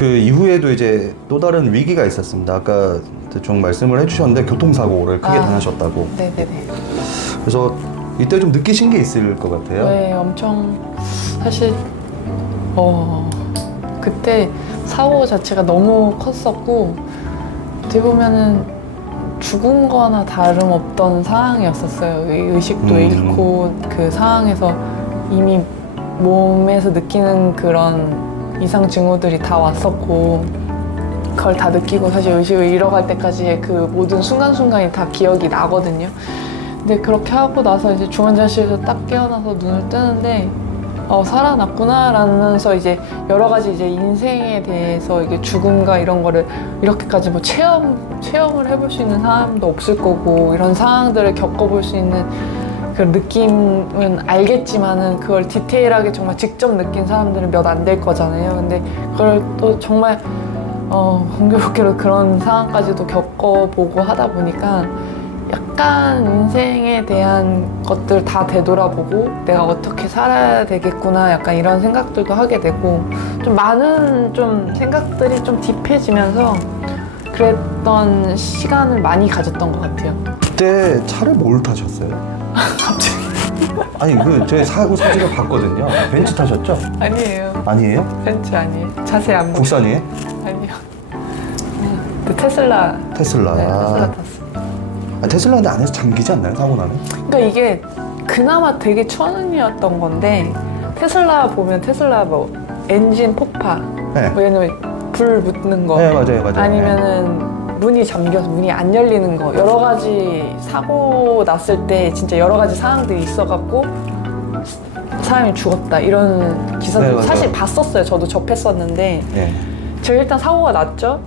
그 이후에도 이제 또 다른 위기가 있었습니다. 아까 대충 말씀을 해주셨는데 교통사고를 크게 당하셨다고. 네네네. 그래서 이때 좀 느끼신 게 있을 것 같아요. 네, 엄청 사실 그때 사고 자체가 너무 컸었고 어떻게 보면은 죽은 거나 다름없던 상황이었었어요. 의식도 잃고 그 상황에서 이미 몸에서 느끼는 그런 이상 징후들이 다 왔었고 그걸 다 느끼고 사실 의식을 잃어갈 때까지의 그 모든 순간순간이 다 기억이 나거든요. 근데 그렇게 하고 나서 이제 중환자실에서 딱 깨어나서 눈을 뜨는데 살아났구나 라면서 이제 여러 가지 이제 인생에 대해서 이게 죽음과 이런 거를 이렇게까지 뭐 체험을 해볼 수 있는 사람도 없을 거고 이런 상황들을 겪어볼 수 있는 그 느낌은 알겠지만은 그걸 디테일하게 정말 직접 느낀 사람들은 몇 안 될 거잖아요. 근데 그걸 또 정말 공교롭게도 그런 상황까지도 겪어보고 하다 보니까 약간 인생에 대한 것들 다 되돌아보고 내가 어떻게 살아야 되겠구나 약간 이런 생각들도 하게 되고 좀 많은 좀 생각들이 좀 딥해지면서 그랬던 시간을 많이 가졌던 것 같아요. 그때 차를 뭘 타셨어요? 갑자기. 아니 제 사고 사진을 봤거든요. 벤츠 타셨죠? 아니에요. 아니에요? 벤츠 아니에요. 자세히 안 보고. 국산이에요? 아니요. 테슬라. 테슬라. 네, 테슬라 탔어. 테슬라인데 안에서 잠기지 않나요? 사고 나면? 그러니까 이게 그나마 되게 천운이었던 건데 테슬라 보면 테슬라 뭐 엔진 폭파, 네. 뭐 얘는 불 붙는 거, 네, 맞아요. 아니면은 문이 잠겨서 문이 안 열리는 거 여러 가지 사고 났을 때 진짜 여러 가지 상황들이 있어갖고 사람이 죽었다 이런 기사들 네, 사실 봤었어요. 저도 접했었는데 네. 제가 일단 사고가 났죠.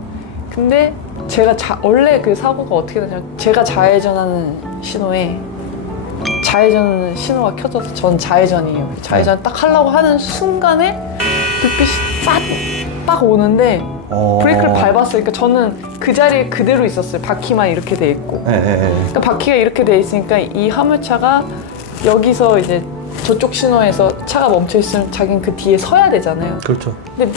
근데 제가 원래 그 사고가 어떻게 되냐면 제가 좌회전하는 신호에 좌회전 신호가 켜져서 전 좌회전이에요. 좌회전 딱 하려고 하는 순간에 불빛이 딱 오는데 브레이크를 밟았으니까 저는 그 자리에 그대로 있었어요. 바퀴만 이렇게 돼 있고. 그러니까 바퀴가 이렇게 돼 있으니까 이 화물차가 여기서 이제 저쪽 신호에서 차가 멈춰 있으면 자기는 그 뒤에 서야 되잖아요. 그렇죠. 근데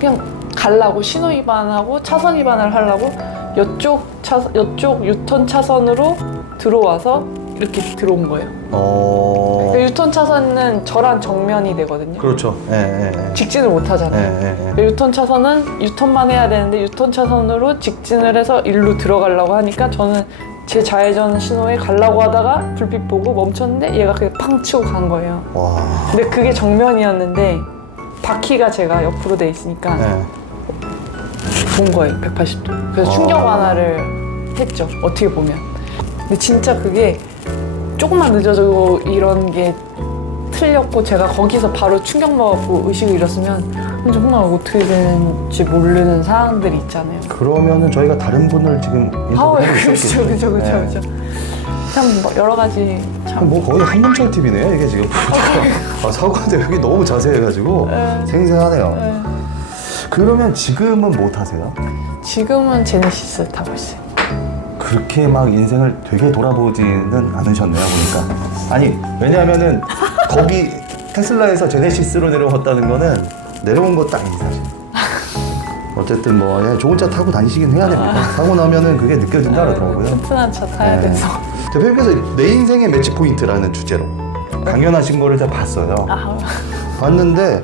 그냥 가려고 신호 위반하고 차선 위반을 하려고 이쪽 유턴 차선으로 들어와서 이렇게 들어온 거예요. 그러니까 유턴 차선은 저랑 정면이 되거든요. 그렇죠. 직진을 못 하잖아요. 그러니까 유턴 차선은 유턴만 해야 되는데 유턴 차선으로 직진을 해서 일로 들어가려고 하니까 저는 제 좌회전 신호에 가려고 하다가 불빛 보고 멈췄는데 얘가 그냥 팡 치고 간 거예요. 와. 근데 그게 정면이었는데 바퀴가 제가 옆으로 돼 있으니까 본 거예요. 180도. 그래서 충격 완화를 했죠. 어떻게 보면. 근데 진짜 그게 조금만 늦어지고 이런 게 틀렸고 제가 거기서 바로 충격 먹었고 의식을 잃었으면 정말 어떻게 되는지 모르는 상황들이 있잖아요. 그러면은 저희가 다른 분을 지금 인터뷰하고 있었겠죠. 그렇죠. 참 뭐 여러 가지 참. 뭐 거의 한문철 TV네요 이게 지금. 사고가 여기 너무 자세해가지고 생생하네요. 그러면 지금은 뭐 타세요? 지금은 제네시스 타고 있어요. 그렇게 막 인생을 되게 돌아보지는 않으셨네요 보니까. 아니 왜냐하면은 거기 테슬라에서 제네시스로 내려왔다는 거는 내려온 거 딱 사실. 어쨌든 뭐 좋은 차 타고 다니시긴 해야 됩니다. 사고 나면은 그게 느껴진다 그러더라고요. 튼튼한 차 타야 돼서. 대표님께서 내 인생의 매치 포인트라는 주제로 강연하신 거를 제가 봤어요. 봤는데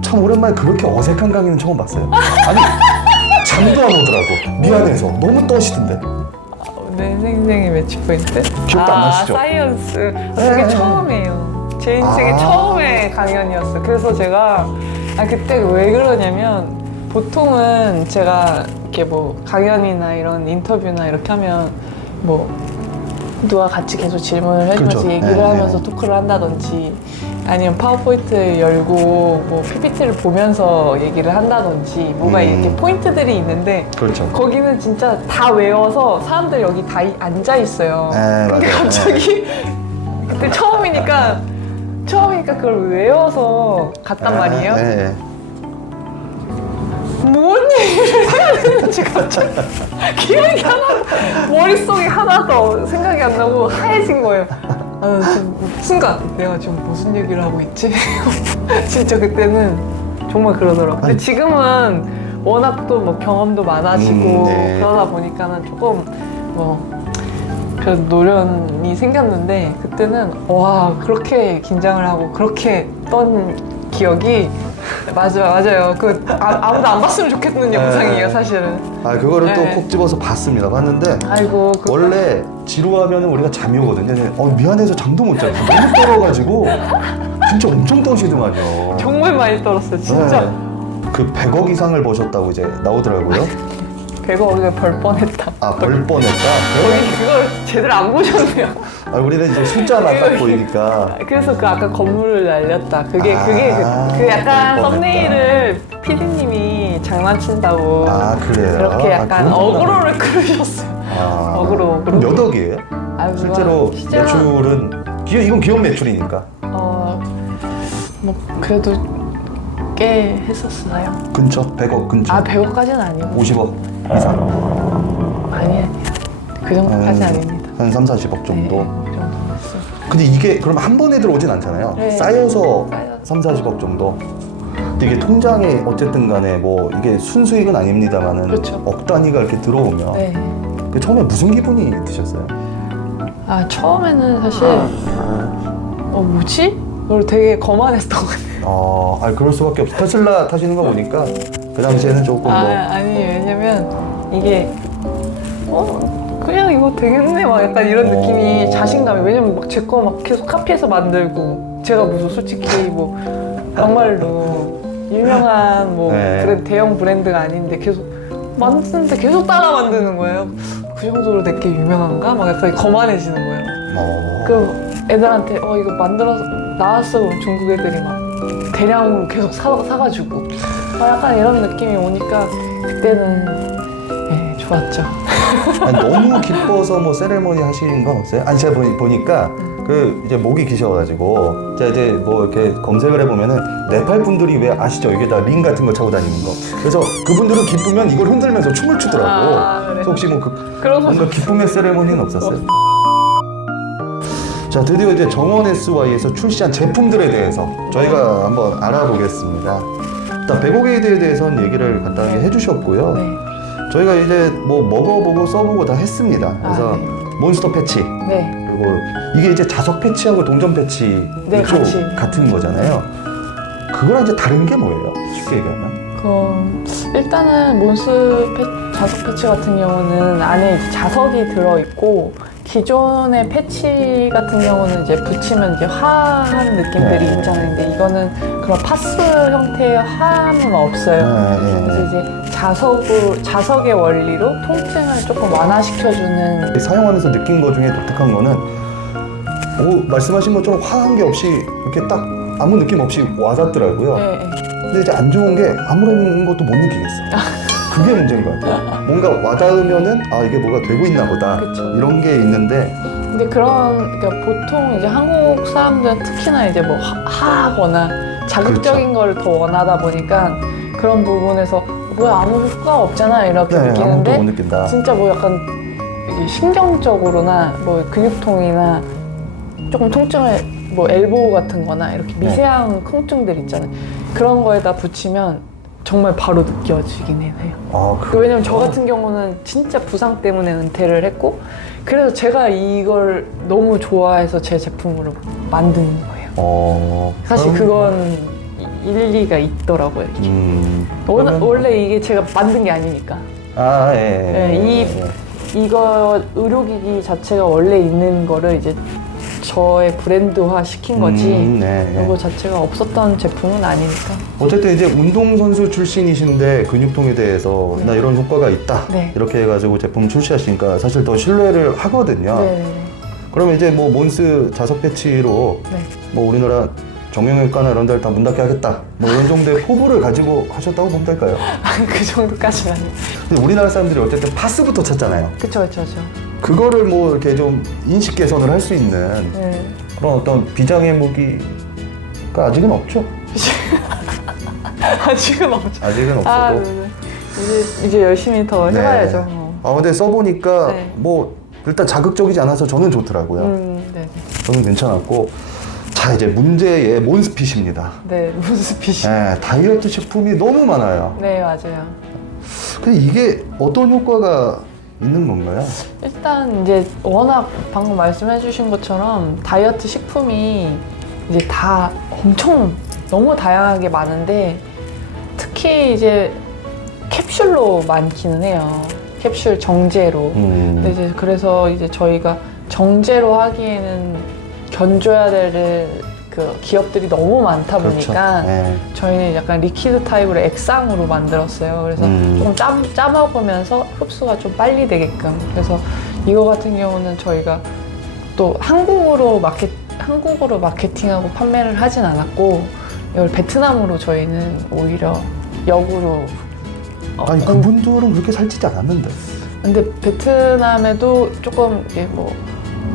참 오랜만에 그렇게 어색한 강의는 처음 봤어요. 아니 잠도 안 오더라고. 미안해서 너무 떠시던데. 내 인생의 매치 포인트? 기억도 안 나시죠? 사이언스. 그게 처음이에요. 제 인생의 처음의 강연이었어요. 그래서 제가 그때 왜 그러냐면 보통은 제가 이렇게 뭐 강연이나 이런 인터뷰나 이렇게 하면 뭐 누가 같이 계속 질문을 해주면서 그렇죠. 얘기를 하면서 토크를 한다든지 아니면 파워포인트 열고 뭐 PPT를 보면서 얘기를 한다든지 뭐가 이렇게 포인트들이 있는데 그렇죠. 거기는 진짜 다 외워서 사람들 여기 다 앉아 있어요. 근데 맞아요. 갑자기 그때 처음이니까 그걸 외워서 갔단 말이에요. 뭔 얘기를 해야 되는지 갑자기 기억이 머릿속에 하나도 생각이 안 나고 하얘진 거예요. 지금 순간 내가 지금 무슨 얘기를 하고 있지? 진짜 그때는 정말 그러더라고요. 근데 지금은 워낙 또 뭐 경험도 많아지고 네. 그러다 보니까는 조금 뭐 그런 노련이 생겼는데 그때는 와 그렇게 긴장을 하고 그렇게 떤 기억이 맞아요. 아무도 안 봤으면 좋겠는 네. 영상이에요 사실은. 아 그거를 네. 또 콕 집어서 봤습니다. 봤는데 아이고 원래 지루하면은 우리가 잠이 오거든요. 근데 미안해서 잠도 못 자요. 너무 떨어가지고 진짜 엄청 떠시더만요. 정말 많이 떨었어요 진짜. 네. 그 100억 이상을 버셨다고 이제 나오더라고요. 100억을 벌 뻔했다. 아, 벌 뻔했다. 거의 그걸 제대로 안 보셨네요. 아, 우리는 이제 숫자만 딱 보이니까. 그래서 그 아까 건물을 날렸다. 그게 아, 그 약간 뻔했다. 썸네일을 PD님이 장난친다고 아, 그래요? 그렇게 약간 아, 어그로를 끌으셨어요. 아, 어그로. 그럼 몇 억이에요? 아이고, 실제로 매출은 이건 기업 매출이니까 뭐 그래도 꽤 했었어요. 근처 100억 근처. 아 100억까지는 아니고 50억 이상. 아니에요. 그 정도까지는 아닙니다. 한 3, 40억 정도. 네, 그 정도 했어요. 근데 이게 그럼 한 번에 들어오진 않잖아요. 네. 쌓여서 쌓여서. 3, 40억 정도. 근데 이게 통장에 어쨌든 간에 뭐 이게 순수익은 아닙니다만은 그렇죠. 억 단위가 이렇게 들어오면 네. 그 처음에 무슨 기분이 드셨어요? 아 처음에는 사실 뭐지? 그걸 되게 거만했던 것 같아요. 그럴 수밖에 없어. 테슬라 타시는 거 보니까 그 당시에는 조금 뭐 아니 왜냐면 이게 그냥 이거 되겠네 막 약간 이런 느낌이 자신감이 왜냐면 막 제 거 막 계속 카피해서 만들고 제가 무슨 솔직히 뭐 막말로 유명한 뭐 네. 그런 대형 브랜드가 아닌데 계속 만드는데 계속 따라 만드는 거예요. 그 정도로 내게 유명한가? 막 약간 거만해지는 거예요. 그 애들한테 이거 만들어서 나왔어 그럼 중국 애들이 막 대량으로 계속 사가지고 약간 이런 느낌이 오니까 그때는 네, 좋았죠. 아니, 너무 기뻐서 뭐 세레머니 하신 건 없어요? 아니 제가 보니까 그 이제 목이 기셔가지고 제가 이제 뭐 이렇게 검색을 해보면은 네팔 분들이 왜 아시죠? 이게 다 링 같은 거 차고 다니는 거. 그래서 그분들은 기쁘면 이걸 흔들면서 춤을 추더라고. 그래요? 그래서 혹시 뭐 그런 거 뭔가 기쁨의 세레머니는 없었어요? 자, 드디어 이제 정원 SY에서 출시한 제품들에 대해서 저희가 한번 알아보겠습니다. 일단 100억에 대해서는 얘기를 간단하게 해주셨고요. 네. 저희가 이제 뭐 먹어보고 써보고 다 했습니다. 그래서 네. 몬스터 패치 네. 그리고 이게 이제 자석 패치하고 동전 패치 네, 같은 거잖아요. 그거랑 이제 다른 게 뭐예요? 쉽게 얘기하면. 일단은 자석 패치 같은 경우는 안에 이제 자석이 들어있고 기존의 패치 같은 경우는 이제 붙이면 이제 화한 느낌들이 네. 있잖아요. 근데 이거는 그런 파스 형태의 화는 없어요. 그래서 이제 자석의 원리로 통증을 조금 완화시켜주는 사용하면서 느낀 것 중에 독특한 거는 말씀하신 것처럼 화한 게 없이 이렇게 딱 아무 느낌 없이 와닿더라고요. 네. 근데 이제 안 좋은 게 아무런 것도 못 느끼겠어요. 그게 문제인 것 같아요. 뭔가 와닿으면은 이게 뭐가 되고 있나 보다. 그쵸. 이런 게 있는데 근데 그러니까 보통 이제 한국 사람들은 특히나 이제 뭐 하거나 자극적인 걸 더 원하다 보니까 그런 부분에서 뭐야 아무 효과가 없잖아 이렇게 아무것도 느끼는데 못 느낀다. 진짜 뭐 약간 이게 신경적으로나 뭐 근육통이나 조금 통증을 뭐 엘보우 같은 거나 이렇게 미세한 통증들 있잖아요. 그런 거에다 붙이면 정말 바로 느껴지긴 해요. 왜냐면 저 같은 경우는 진짜 부상 때문에 은퇴를 했고 그래서 제가 이걸 너무 좋아해서 제 제품으로 만든 거예요. 사실 그건 일리가 있더라고요. 원래 이게 제가 만든 게 아니니까. 이거 의료기기 자체가 원래 있는 거를 이제 저의 브랜드화 시킨 거지 이거 자체가 없었던 제품은 아니니까. 어쨌든 이제 운동선수 출신이신데 근육통에 대해서 나 이런 효과가 있다 이렇게 해가지고 제품 출시하시니까 사실 더 신뢰를 하거든요. 그러면 이제 뭐 몬스 자석 패치로 뭐 우리나라 정형외과나 이런 데를 다 문 닫게 하겠다 뭐 이런 정도의 포부를 가지고 하셨다고 보면 될까요? 그 정도까지는 아니에요. 근데 우리나라 사람들이 어쨌든 파스부터 찾잖아요. 그쵸. 그거를 뭐 이렇게 좀 인식 개선을 할 수 있는 그런 어떤 비장의 무기가 아직은 없죠? 아직은 없죠. 아직은 없어도. 이제 열심히 더 해봐야죠. 근데 써보니까 뭐 일단 자극적이지 않아서 저는 좋더라고요. 저는 괜찮았고. 자, 이제 문제의 몬스핏입니다. 몬스핏이. 다이어트 식품이 너무 많아요. 네, 맞아요. 근데 이게 어떤 효과가 있는 건가요? 일단 이제 워낙 방금 말씀해주신 것처럼 다이어트 식품이 이제 다 엄청 너무 다양하게 많은데 특히 이제 캡슐로 많기는 해요. 캡슐 정제로. 근데 이제 그래서 이제 저희가 정제로 하기에는 견줘야 될 그 기업들이 너무 많다 보니까 그렇죠. 네. 저희는 약간 리퀴드 타입으로 액상으로 만들었어요. 그래서 조금 짜먹으면서 흡수가 좀 빨리 되게끔. 그래서 이거 같은 경우는 저희가 또 한국으로 마케팅하고 판매를 하진 않았고 이걸 베트남으로 저희는 오히려 역으로 아니 그분들은 그렇게 살찌지 않았는데. 근데 베트남에도 조금 이게 뭐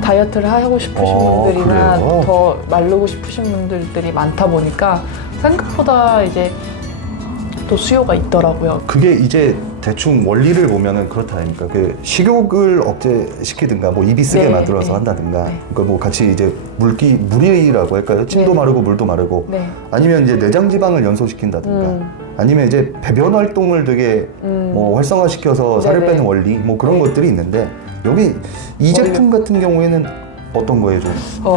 다이어트를 하고 싶으신 분들이나 그래요? 더 마르고 싶으신 분들이 많다 보니까 생각보다 이제 또 수요가 있더라고요. 그게 이제 대충 원리를 보면은 그렇다 아닙니까? 그 식욕을 억제시키든가 뭐 입이 쓰게 네, 만들어서 네. 한다든가 네. 그러니까 뭐 같이 이제 물이라고 할까요? 침도 네. 마르고 물도 마르고 네. 아니면 이제 내장 지방을 연소시킨다든가 아니면 이제 배변 활동을 되게 뭐 활성화시켜서 살을 네네. 빼는 원리 뭐 그런 것들이 있는데 여기 이 제품 같은 경우에는 어떤 거에 좀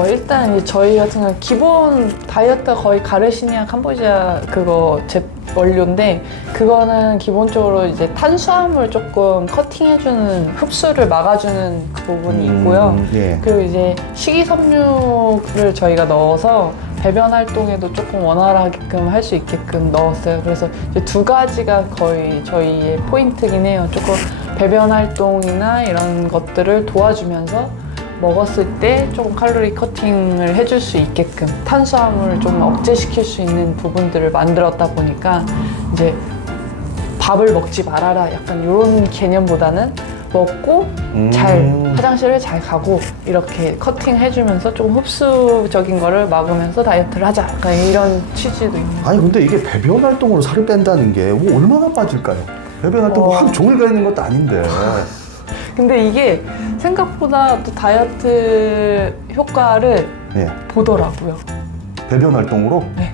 일단 이제 저희 같은 경우는 기본 다이어트 거의 가르시니아 캄보지아 그거 제 원료인데 그거는 기본적으로 이제 탄수화물 조금 커팅해주는 흡수를 막아주는 그 부분이 있고요. 예. 그리고 이제 식이섬유를 저희가 넣어서 배변 활동에도 조금 원활하게끔 할 수 있게끔 넣었어요. 그래서 이제 두 가지가 거의 저희의 포인트긴 해요. 조금 배변 활동이나 이런 것들을 도와주면서 먹었을 때 조금 칼로리 커팅을 해줄 수 있게끔 탄수화물을 좀 억제시킬 수 있는 부분들을 만들었다 보니까 이제 밥을 먹지 말아라 약간 이런 개념보다는 먹고 잘 화장실을 잘 가고 이렇게 커팅 해주면서 조금 흡수적인 거를 막으면서 다이어트를 하자 약간 이런 취지도 있는. 아니 근데 이게 배변 활동으로 살을 뺀다는 게 뭐 얼마나 빠질까요? 배변 활동 뭐 하루 종일 가 있는 것도 아닌데. 근데 이게 생각보다 또 다이어트 효과를 예. 보더라고요. 배변 활동으로? 네.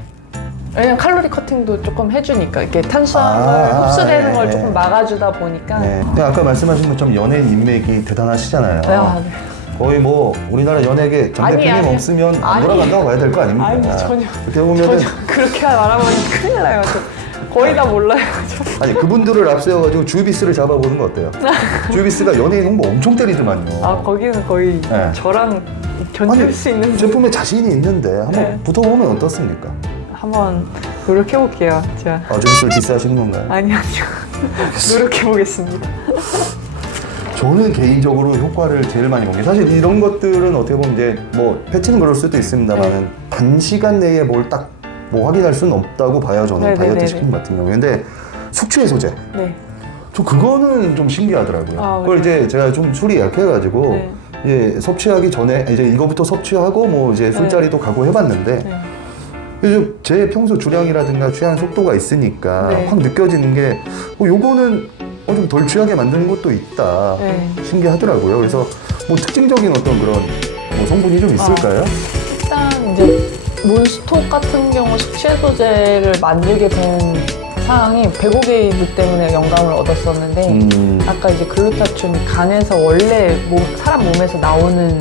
왜냐면 칼로리 커팅도 조금 해주니까 이렇게 탄수화물 아, 흡수되는 예, 걸 예. 조금 막아주다 보니까 네. 근데 아까 말씀하신 것처럼 연예인 인맥이 대단하시잖아요. 아, 네. 거의 뭐 우리나라 연예계 정대표님 아니. 없으면 안 아니. 돌아간다고 봐야 될 거 아닙니까? 아니, 전혀. 이렇게 보면은 전혀 그렇게 말하면 큰일 나요. 저 거의 다 몰라요. 아니 그분들을 앞세워가지고 주비스를 잡아보는 거 어때요? 주비스가 연예인 홍보 엄청 때리더만요. 아 거기는 거의 네. 저랑 견줄 아니, 수 있는 제품에 자신이 있는데 한번 네. 붙어보면 어떻습니까? 한번 노력해볼게요. 제가 주비스를 디스하시는 건가요? 아니요. 노력해보겠습니다. 저는 개인적으로 효과를 제일 많이 본 게 사실 이런 것들은 어떻게 보면 이제 뭐 패치는 그럴 수도 있습니다만은 단시간 내에 뭘 딱 뭐 확인할 수는 없다고 봐요 저는 네네네네. 다이어트 식품 같은 경우에. 근데 숙취 해소제 네. 저 그거는 좀 신기하더라고요. 아, 그걸 이제 제가 좀 술이 약해가지고 네. 이제 섭취하기 전에 이제 이거부터 섭취하고 뭐 이제 술자리도 가고 해봤는데 네. 요즘 제 평소 주량이라든가 취한 속도가 있으니까 네. 확 느껴지는 게 요거는 좀 덜 취하게 만드는 것도 있다. 네. 신기하더라고요. 그래서 뭐 특징적인 어떤 그런 뭐 성분이 좀 있을까요? 일단 이제 몬스톡 같은 경우 숙취해소제를 만들게 된 상황이 베고게이드 때문에 영감을 얻었었는데 아까 이제 글루타치온이 간에서 원래 사람 몸에서 나오는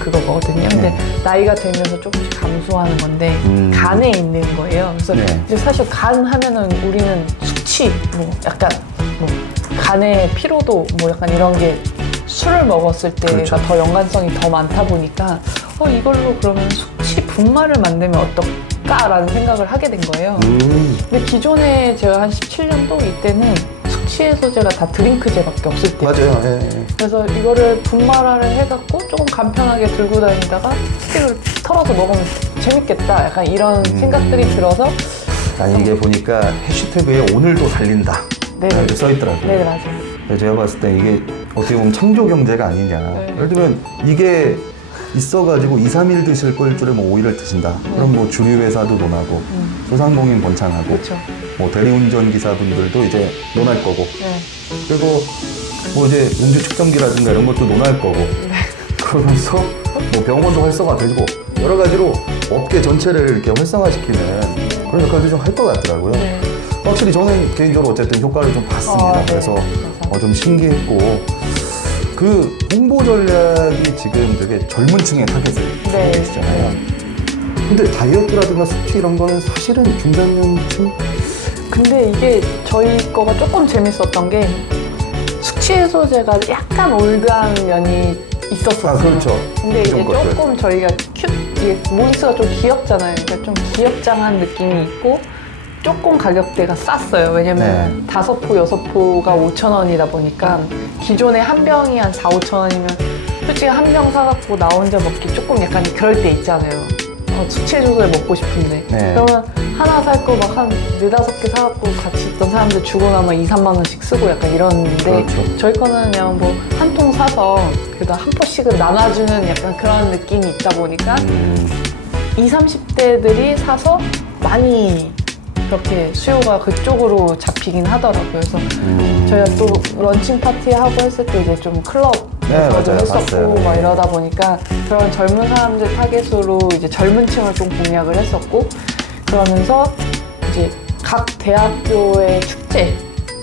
그거거든요. 근데 나이가 들면서 조금씩 감소하는 건데 간에 있는 거예요. 그래서 네. 이제 사실 간 하면은 우리는 숙취, 뭐 약간 뭐 간의 피로도 뭐 약간 이런 게 술을 먹었을 때가 그렇죠. 더 연관성이 더 많다 보니까 이걸로 그러면 숙취 분말을 만들면 어떨까라는 생각을 하게 된 거예요. 근데 기존에 제가 한 17년도 이때는 숙취해소제가 다 드링크제밖에 없을 때. 맞아요. 예, 예. 그래서 이거를 분말화를 해갖고 조금 간편하게 들고 다니다가 스틱을 털어서 먹으면 재밌겠다. 약간 이런 생각들이 들어서. 아니 이게 보니까 해시태그에 오늘도 달린다 네. 이렇게 써있더라고요. 네, 맞아요. 제가 봤을 때 이게 어떻게 보면 창조 경제가 아니냐. 네. 예를 들면 이게 있어가지고 2, 3일 드실 거일 줄에 뭐 5일을 드신다. 그럼 뭐 주류회사도 논하고 소상공인 번창하고 그렇죠. 뭐 대리운전 기사분들도 이제 논할 거고 네. 그리고 뭐 이제 음주 측정기라든가 이런 것도 논할 거고 그러면서 뭐 병원도 활성화되고 여러 가지로 업계 전체를 이렇게 활성화시키는 그런 역할도 좀 할 것 같더라고요. 네. 확실히 저는 개인적으로 어쨌든 효과를 좀 봤습니다. 네. 그래서 맞아요. 좀 신기했고 그 홍보 전략이 지금 되게 젊은 층에 타겟을 네. 계시잖아요. 근데 다이어트라든가 숙취 이런 거는 사실은 중장년층 근데 이게 저희 거가 조금 재밌었던 게 숙취 해소제가 약간 올드한 면이 있었어요. 아 그렇죠. 근데 이제 좀 것들. 조금 저희가 이게 몬스가 좀 귀엽잖아요. 그러니까 좀 귀엽장한 느낌이 있고 조금 가격대가 쌌어요. 왜냐면 네. 5포, 6포가 5,000원이다 보니까 기존에 한 병이 한 4, 5,000원이면 솔직히 한 병 사갖고 나 혼자 먹기 조금 약간 그럴 때 있잖아요. 숙취 해소제 먹고 싶은데 네. 그러면 하나 살 거 막 한 4, 5개 사갖고 같이 있던 사람들 주고 나면 2, 3만 원씩 쓰고 약간 이러는데 그렇죠. 저희 거는 그냥 뭐 한 통 사서 그래도 한 포씩은 나눠주는 약간 그런 느낌이 있다 보니까 20, 30대들이 사서 많이 그렇게 수요가 그쪽으로 잡히긴 하더라고요. 그래서 저희가 또 런칭 파티 하고 했을 때 이제 좀 클럽 네, 저도 맞아요. 했었고 봤어요. 막 네. 이러다 보니까 그런 젊은 사람들 타겟으로 이제 젊은 층을 좀 공략을 했었고 그러면서 이제 각 대학교의 축제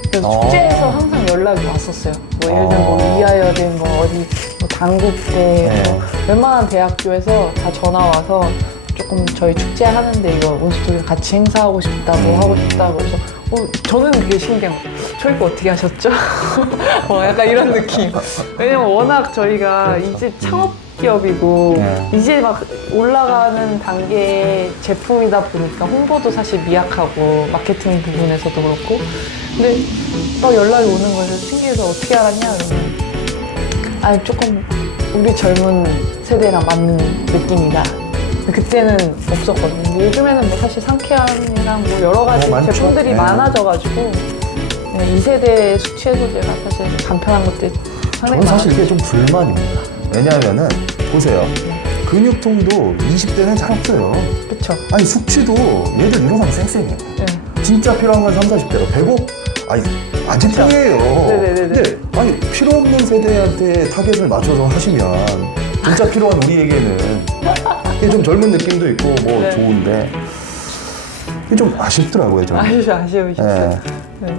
그래서 축제에서 항상 연락이 왔었어요. 뭐 예를 들면 뭐 이하여대 뭐 어디 뭐 단국대 네. 뭐 웬만한 대학교에서 다 전화 와서 조금 저희 축제 하는데 이거 몬스토리랑 같이 행사하고 싶다 뭐 하고 싶다 그래서 저는 그게 신기한 거예요. 저희 거 어떻게 하셨죠? 약간 이런 느낌. 왜냐면 워낙 저희가 이제 창업 기업이고 네. 이제 막 올라가는 단계의 제품이다 보니까 홍보도 사실 미약하고 마케팅 부분에서도 그렇고 근데 막 연락이 오는 거예요. 신기해서 어떻게 알았냐 그러면 아니 조금 우리 젊은 세대랑 맞는 느낌이다. 그때는 없었거든요. 근데 요즘에는 뭐 사실 상쾌함이랑 뭐 여러 가지 많죠. 제품들이 네. 많아져가지고 2세대 숙취 해소제가 사실 간편한 것들 상당히 저는 사실 많아요. 이게 좀 불만입니다. 왜냐하면은 보세요. 근육통도 20대는 잘 없어요. 그쵸? 아니 숙취도 얘들 이러면 쌩쌩해. 네. 진짜 필요한 건 30, 40대로 배고 아니 아직 그쵸. 통해요. 네네네네. 근데 아니 필요 없는 세대한테 타겟을 맞춰서 하시면 진짜 필요한 우리에게는 이게 좀 젊은 느낌도 있고 뭐 네. 좋은데 이게 좀 아쉽더라고요 저는. 아쉬우시죠? 네.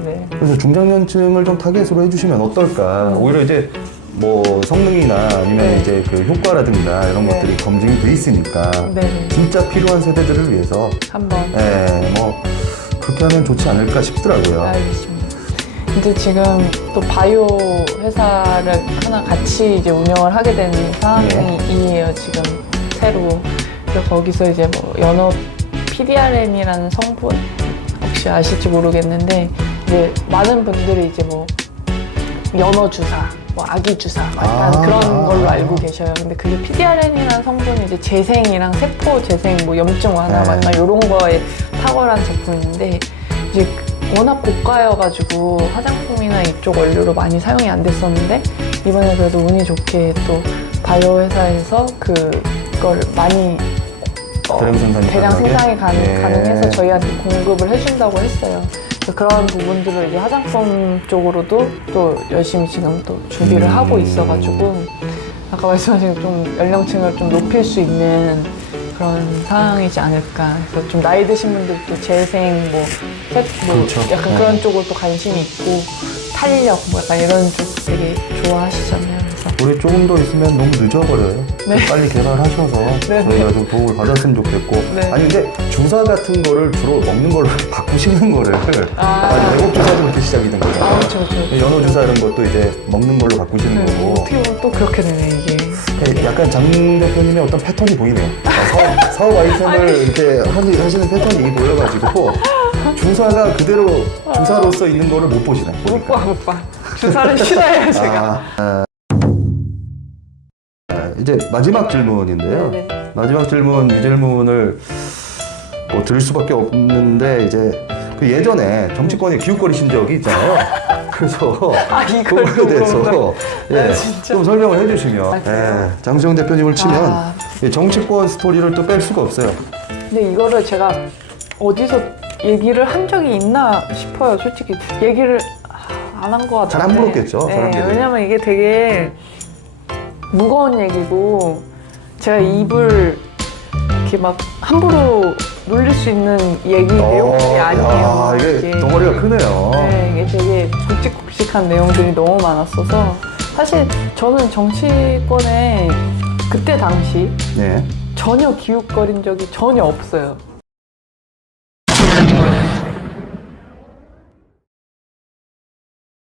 네. 그래서 중장년층을 좀 타겟으로 해주시면 어떨까. 오히려 이제 뭐 성능이나 아니면 네. 이제 그 효과라든가 이런 네. 것들이 검증이 돼 있으니까 네. 진짜 필요한 세대들을 위해서 한번 뭐 그렇게 하면 좋지 않을까 싶더라고요. 알겠습니다. 근데 지금 또 바이오 회사를 하나 같이 이제 운영을 하게 된 상황이에요. 지금 새로. 그래서 거기서 이제 뭐 연어 PDRN이라는 성분 혹시 아실지 모르겠는데 이제 많은 분들이 이제 뭐 연어 주사, 뭐 아기 주사 약간 그런 걸로 알고 계셔요. 근데 그게 PDRN이라는 성분이 이제 재생이랑 세포 재생, 뭐 염증 완화, 네. 막 이런 거에 탁월한 제품인데 이제 워낙 고가여가지고 화장품이나 이쪽 원료로 많이 사용이 안 됐었는데 이번에 그래도 운이 좋게 또 바이오 회사에서 그걸 많이 대량 생산이 가능하게? 가능해서 저희한테 공급을 해준다고 했어요. 그래서 그런 부분들을 이제 화장품 쪽으로도 또 열심히 지금 또 준비를 하고 있어가지고 아까 말씀하신 좀 연령층을 좀 높일 수 있는 그런 상황이지 않을까. 그래서 좀 나이 드신 분들도 재생, 뭐 그렇죠. 약간 네. 그런 쪽으로 또 관심이 있고 탄력, 뭐 약간 이런 쪽 되게 좋아하시잖아요. 그래서 우리 조금 더 있으면 너무 늦어버려요. 네. 빨리 개발하셔서 네. 저희가 좀 도움을 받았으면 좋겠고. 네. 아니 근데 주사 같은 거를 주로 먹는 걸로 바꾸시는 거를 아니 외국 주사도 그렇게 시작이 된 거예요. 아, 그렇죠. 연어 주사 이런 것도 이제 먹는 걸로 바꾸시는 네, 거고. 어떻게 보면 또 그렇게 되네 이게. 약간 장 대표님의 어떤 패턴이 보이네요. 사업 아이템을 이렇게 하시는 패턴이 보여가지고 주사가 그대로 주사로서 있는 거를 못 보시네. 못 봐. 주사를 싫어해요 제가. 이제 마지막 질문인데요. 네네. 마지막 질문, 이 질문을 뭐 드릴 수밖에 없는데 이제 그 예전에 정치권에 기웃거리신 적이 있잖아요. 그래서 이걸 그거에 대해서 예, 진짜. 좀 설명을 해주시면 장수영 대표님을 치면 이 정치권 스토리를 또 뺄 수가 없어요. 근데 이거를 제가 어디서 얘기를 한 적이 있나 싶어요. 솔직히 얘기를 안 한 것 같아요. 잘 안 물었겠죠, 사람들이. 왜냐면 이게 되게 무거운 얘기고 제가 입을 이렇게 막 함부로 놀릴 수 있는 얘기 내용들이 아니에요. 이게 덩어리가 크네요. 네, 이게 되게 굵직굵직한 내용들이 너무 많았어서 사실 저는 정치권에 그때 당시 네. 전혀 기웃거린 적이 전혀 없어요.